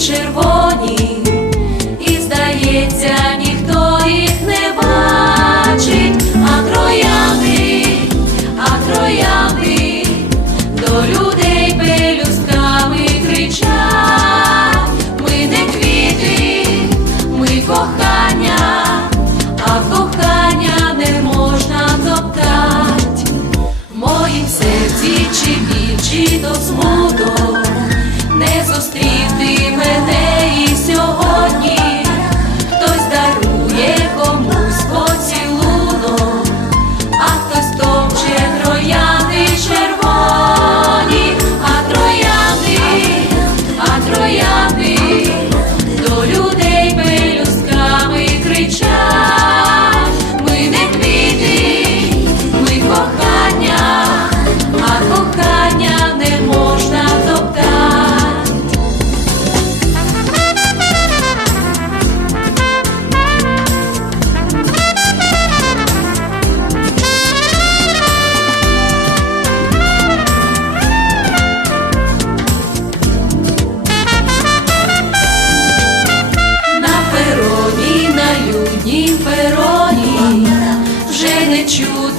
червоні, і здається, ніхто їх не бачить, а трояни, а трояни до людей пелюстками кричать, ми не квіти, ми кохання, а кохання не можна топтать, в моїм серці чи вічі чи то смутно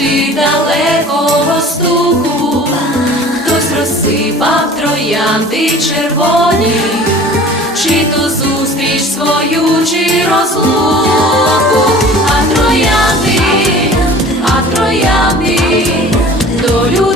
чути далекого стуку, хтось розсипав троянди червоні, чи то зустріч свою, чи розлуку, а троянди, а троянди, долю.